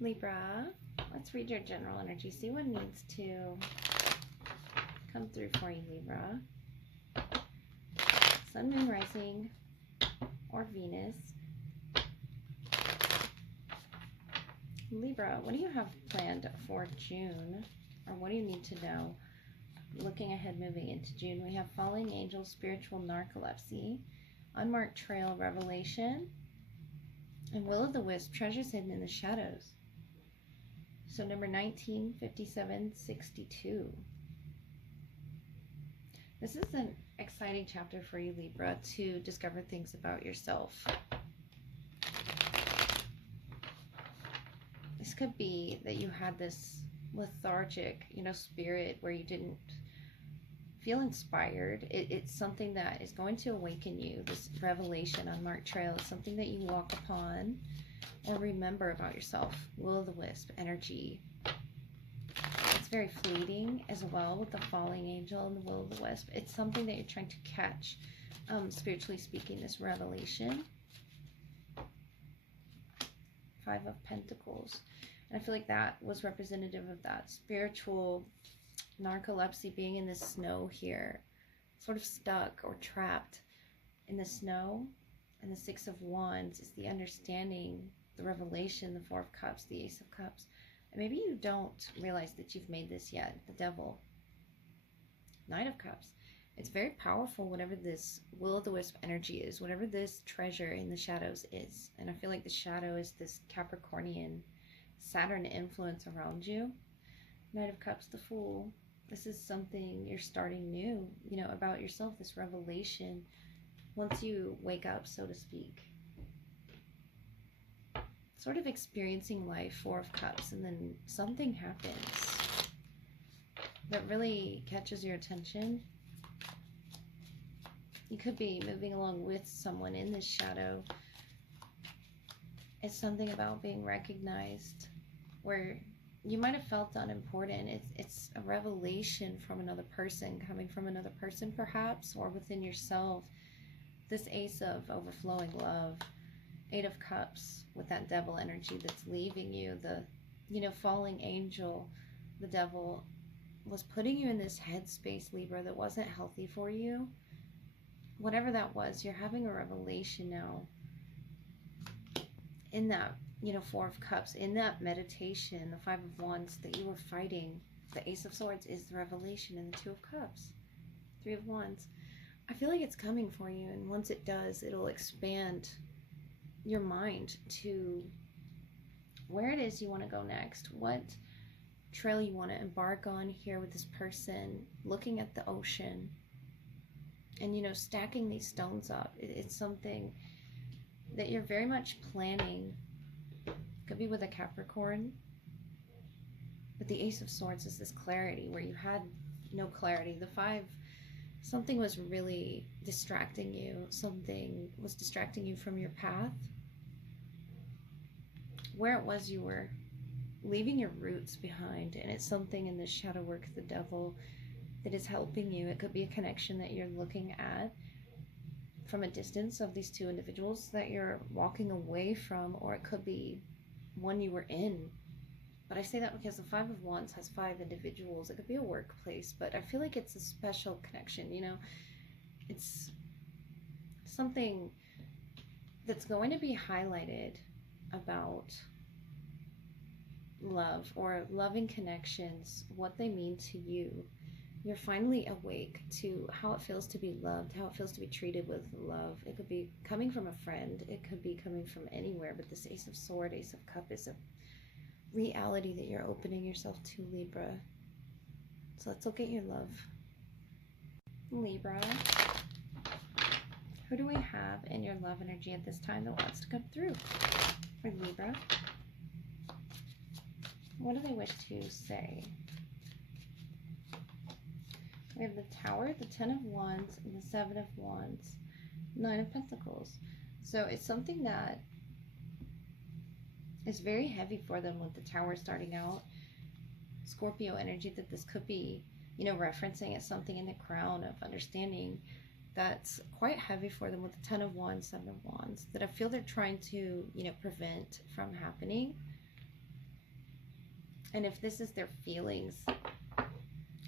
Libra, let's read your general energy. See what needs to come through for you, Libra. Sun, Moon, Rising, or Venus. Libra, what do you have planned for June? Or what do you need to know? Looking ahead, moving into June, we have Falling Angel, Spiritual Narcolepsy, Unmarked Trail, Revelation, and Will o' the Wisp, Treasures Hidden in the Shadows. So number 19, 57, 62. This is an exciting chapter for you, Libra, to discover things about yourself. This could be that you had this lethargic, spirit where you didn't feel inspired. It's something that is going to awaken you. This revelation, Unmarked Trail, is something that you walk upon or remember about yourself. Will o' the Wisp energy. It's very fleeting as well with the Falling Angel and the Will o' the Wisp. It's something that you're trying to catch, spiritually speaking, this revelation. Five of Pentacles. And I feel like that was representative of that spiritual narcolepsy, being in the snow here, sort of stuck or trapped in the snow. And the Six of Wands is the understanding, the revelation, the Four of Cups, the Ace of Cups. And maybe you don't realize that you've made this yet. The Devil, Knight of Cups. It's very powerful, whatever this Will o' the Wisp energy is, whatever this treasure in the shadows is. And I feel like the shadow is this Capricornian Saturn influence around you. Knight of Cups, the Fool. This is something you're starting new, about yourself, this revelation, once you wake up, so to speak. Sort of experiencing life, Four of Cups, and then something happens that really catches your attention. You could be moving along with someone in this shadow. It's something about being recognized where you might have felt unimportant. It's a revelation from another person, coming from another person perhaps, or within yourself. This Ace of overflowing love, Eight of Cups with that Devil energy that's leaving you. The, Falling Angel, the Devil, was putting you in this headspace, Libra, that wasn't healthy for you. Whatever that was, you're having a revelation now in that, Four of Cups, in that meditation, the Five of Wands that you were fighting. The Ace of Swords is the revelation in the Two of Cups, Three of Wands. I feel like it's coming for you, and once it does, it'll expand your mind to where it is you want to go next, what trail you want to embark on here with this person, looking at the ocean, and, stacking these stones up. It's something that you're very much planning. Could be with a Capricorn. But the Ace of Swords is this clarity where you had no clarity. The Five, something was really distracting you. Something was distracting you from your path. Where it was you were leaving your roots behind. And it's something in this shadow work, the Devil, that is helping you. It could be a connection that you're looking at from a distance of these two individuals that you're walking away from, or it could be one you were in. But I say that because the Five of Wands has five individuals. It could be a workplace, but I feel like it's a special connection, It's something that's going to be highlighted about love or loving connections, what they mean to you. You're finally awake to how it feels to be loved, how it feels to be treated with love. It could be coming from a friend. It could be coming from anywhere. But this Ace of Sword, Ace of Cup is a reality that you're opening yourself to, Libra. So let's look at your love. Libra, who do we have in your love energy at this time that wants to come through for Libra? What do they wish to say? We have the Tower, the Ten of Wands, and the Seven of Wands, Nine of Pentacles. So it's something that is very heavy for them with the Tower starting out. Scorpio energy, that this could be, referencing as something in the crown of understanding that's quite heavy for them with the Ten of Wands, Seven of Wands, that I feel they're trying to, prevent from happening. And if this is their feelings,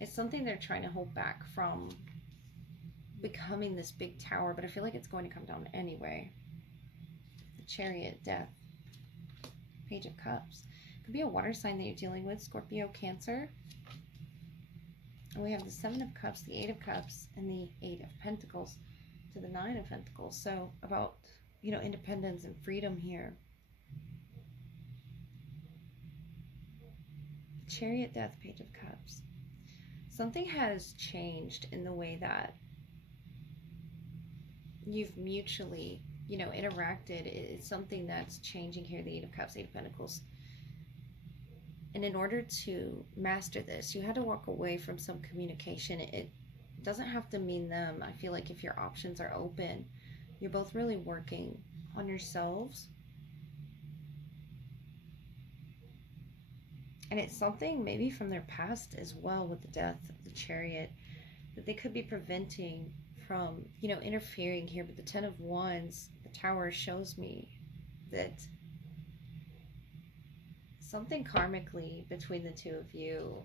it's something they're trying to hold back from becoming this big tower, but I feel like it's going to come down anyway. The Chariot, Death, Page of Cups. Could be a water sign that you're dealing with, Scorpio, Cancer. And we have the Seven of Cups, the Eight of Cups, and the Eight of Pentacles to the Nine of Pentacles. So about, you know, independence and freedom here. Chariot, Death, Page of Cups. Something has changed in the way that you've mutually, you know, interacted. It's something that's changing here, the Eight of Cups, Eight of Pentacles. And in order to master this, you had to walk away from some communication. It doesn't have to mean them. I feel like if your options are open, you're both really working on yourselves. And it's something maybe from their past as well, with the Death of the Chariot, that they could be preventing from, you know, interfering here. But the Ten of Wands, the Tower, shows me that something karmically between the two of you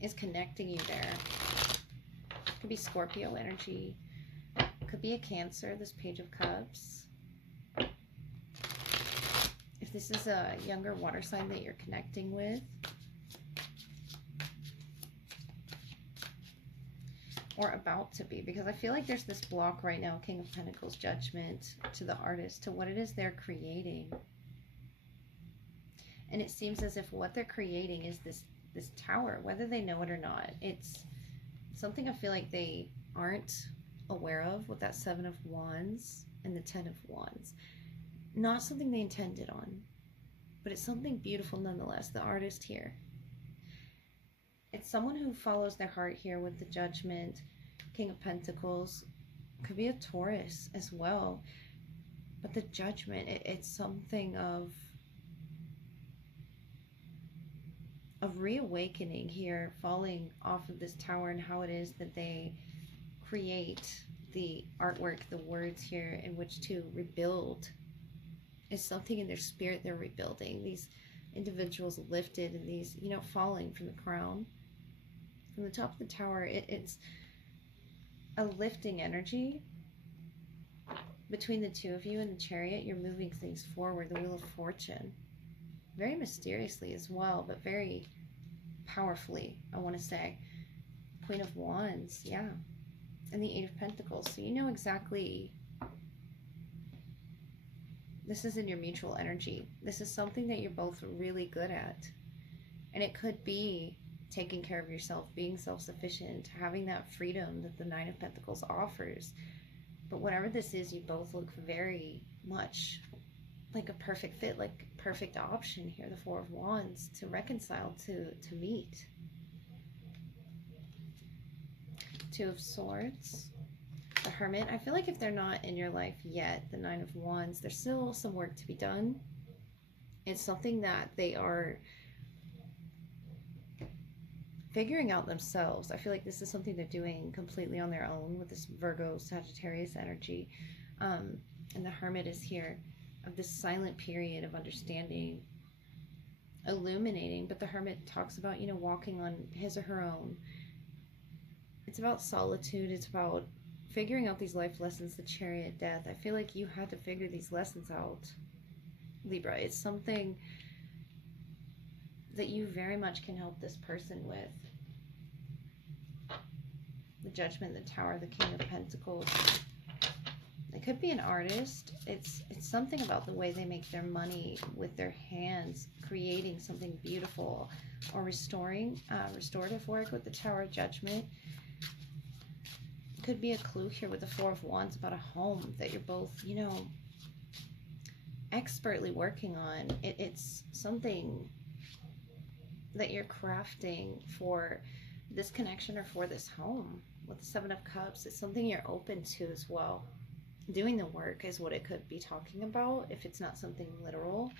is connecting you there. Could be Scorpio energy. Could be a Cancer, this Page of Cups. If this is a younger water sign that you're connecting with. Or about to be. Because I feel like there's this block right now, King of Pentacles, Judgment, to the artist, to what it is they're creating. And it seems as if what they're creating is this tower, whether they know it or not. It's something I feel like they aren't aware of with that Seven of Wands and the Ten of Wands. Not something they intended on, but it's something beautiful nonetheless. The artist here. It's someone who follows their heart here with the Judgment, King of Pentacles. Could be a Taurus as well. But the Judgment, it's something of reawakening here, falling off of this tower, and how it is that they create the artwork, the words here in which to rebuild. Is something in their spirit they're rebuilding. These individuals lifted, and these, you know, falling from the crown, from the top of the tower. It's a lifting energy between the two of you in the Chariot. You're moving things forward, the Wheel of Fortune. Very mysteriously as well, but very powerfully, I want to say. Queen of Wands, yeah. And the Eight of Pentacles. So you know exactly, this is in your mutual energy. This is something that you're both really good at. And it could be taking care of yourself, being self-sufficient, having that freedom that the Nine of Pentacles offers. But whatever this is, you both look very much like a perfect fit, like a perfect option here. The Four of Wands, to reconcile, to meet. Two of Swords. The Hermit. I feel like if they're not in your life yet, the Nine of Wands, there's still some work to be done. It's something that they are figuring out themselves. I feel like this is something they're doing completely on their own with this Virgo, Sagittarius energy. And the Hermit is here, of this silent period of understanding, illuminating. But the Hermit talks about, you know, walking on his or her own. It's about solitude. It's about figuring out these life lessons. The Chariot, Death. I feel like you had to figure these lessons out, Libra. It's something that you very much can help this person with. The Judgment, the Tower, the King of Pentacles. It could be an artist. It's something about the way they make their money with their hands, creating something beautiful, or restoring, restorative work with the Tower, Judgment. Could be a clue here with the Four of Wands about a home that you're both, you know, expertly working on. It's something that you're crafting for this connection or for this home. With the Seven of Cups, it's something you're open to as well. Doing the work is what it could be talking about, if it's not something literal.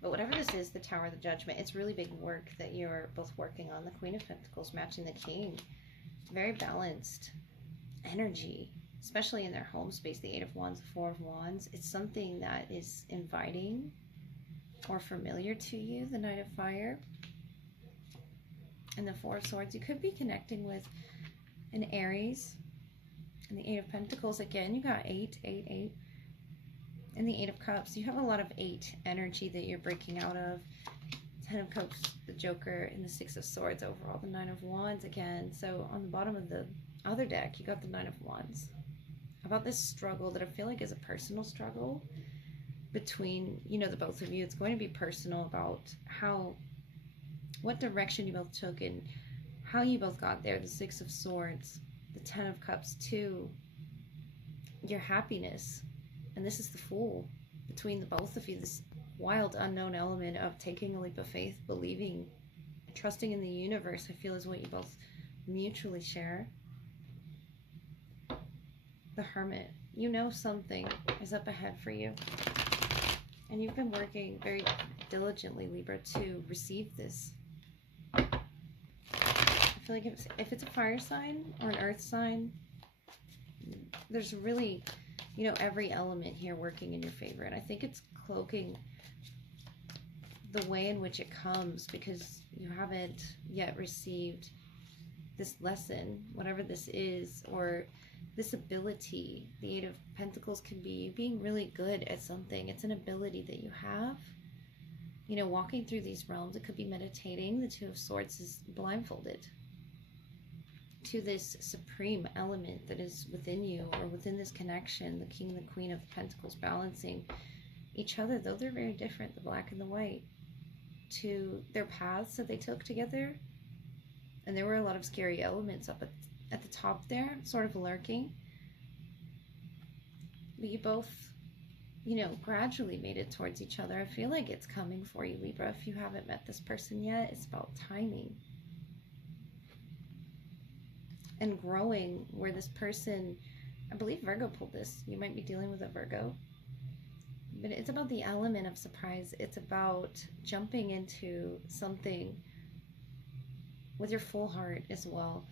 But whatever this is, the Tower, the Judgment, it's really big work that you're both working on. The Queen of Pentacles matching the King. Very balanced energy, especially in their home space. The Eight of Wands, the Four of Wands. It's something that is inviting. or familiar to you, the Knight of Fire. And the Four of Swords, you could be connecting with an Aries. And the Eight of Pentacles, again, you got 8, 8, 8. And the Eight of Cups, you have a lot of 8 energy that you're breaking out of. 10 of Cups, the Joker, and the Six of Swords overall. The Nine of Wands again. So on the bottom of the other deck, you got the Nine of Wands. About this struggle that I feel like is a personal struggle between, you know, the both of you. It's going to be personal about what direction you both took and how you both got there. The Six of Swords, the 10 of Cups, to your happiness. And this is the Fool between the both of you. This wild unknown element of taking a leap of faith, believing, trusting in the universe, I feel is what you both mutually share. The Hermit, you know something is up ahead for you. And you've been working very diligently, Libra, to receive this. I feel like if it's a fire sign or an earth sign, there's really, you know, every element here working in your favor. And I think it's cloaking the way in which it comes because you haven't yet received this lesson, whatever this is, or this ability. The Eight of Pentacles can be being really good at something. It's an ability that you have. You know, walking through these realms, it could be meditating. The Two of Swords is blindfolded to this supreme element that is within you, or within this connection, the King and the Queen of Pentacles balancing each other, though they're very different, the black and the white, to their paths that they took together. And there were a lot of scary elements up at the top there, sort of lurking. But you both, you know, gradually made it towards each other. I feel like it's coming for you, Libra. If you haven't met this person yet, it's about timing. And growing where this person, I believe Virgo pulled this. You might be dealing with a Virgo. But it's about the element of surprise. It's about jumping into something with your full heart as well.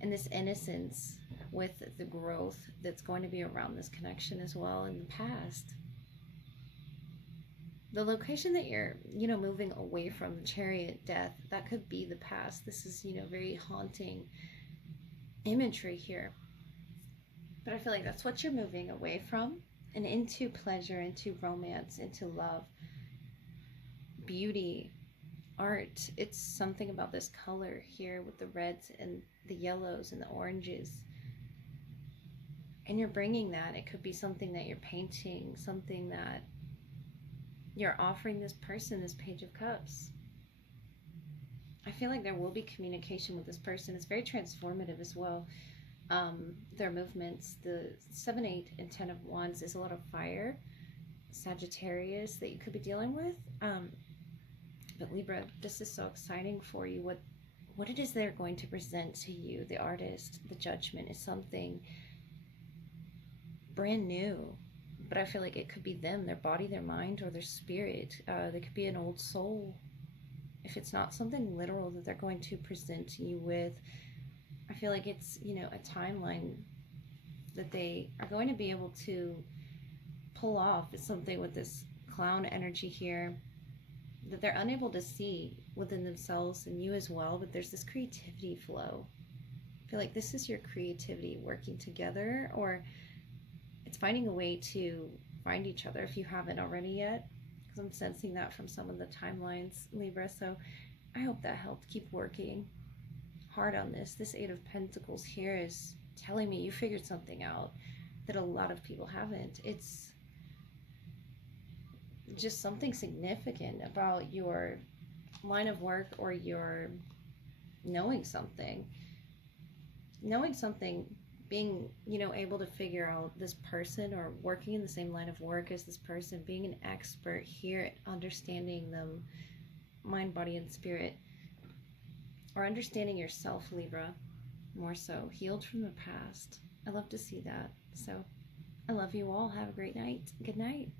And this innocence with the growth that's going to be around this connection as well in the past. The location that you're, you know, moving away from, the Chariot, death, that could be the past. This is, you know, very haunting imagery here. But I feel like that's what you're moving away from and into pleasure, into romance, into love, beauty, art. It's something about this color here with the reds and the yellows and the oranges. And you're bringing that. It could be something that you're painting, something that you're offering this person, this Page of Cups. I feel like there will be communication with this person. It's very transformative as well. Their movements, the 7, 8, and 10 of Wands is a lot of fire, Sagittarius that you could be dealing with. But Libra, this is so exciting for you. What it is they're going to present to you, the artist, the Judgment, is something brand new. But I feel like it could be them, their body, their mind, or their spirit. They could be an old soul. If it's not something literal that they're going to present you with, I feel like it's, you know, a timeline that they are going to be able to pull off. It's something with this clown energy here that they're unable to see within themselves and you as well, but there's this creativity flow. I feel like this is your creativity working together, or it's finding a way to find each other if you haven't already yet, because I'm sensing that from some of the timelines, Libra. So I hope that helped. Keep working hard on this. This 8 of Pentacles here is telling me you figured something out that a lot of people haven't. It's just something significant about your line of work, or your knowing something, being, you know, able to figure out this person, or working in the same line of work as this person, being an expert here at understanding them, mind, body, and spirit, or understanding yourself, Libra, more so, healed from the past. I love to see that. So I love you all. Have a great night. Good night.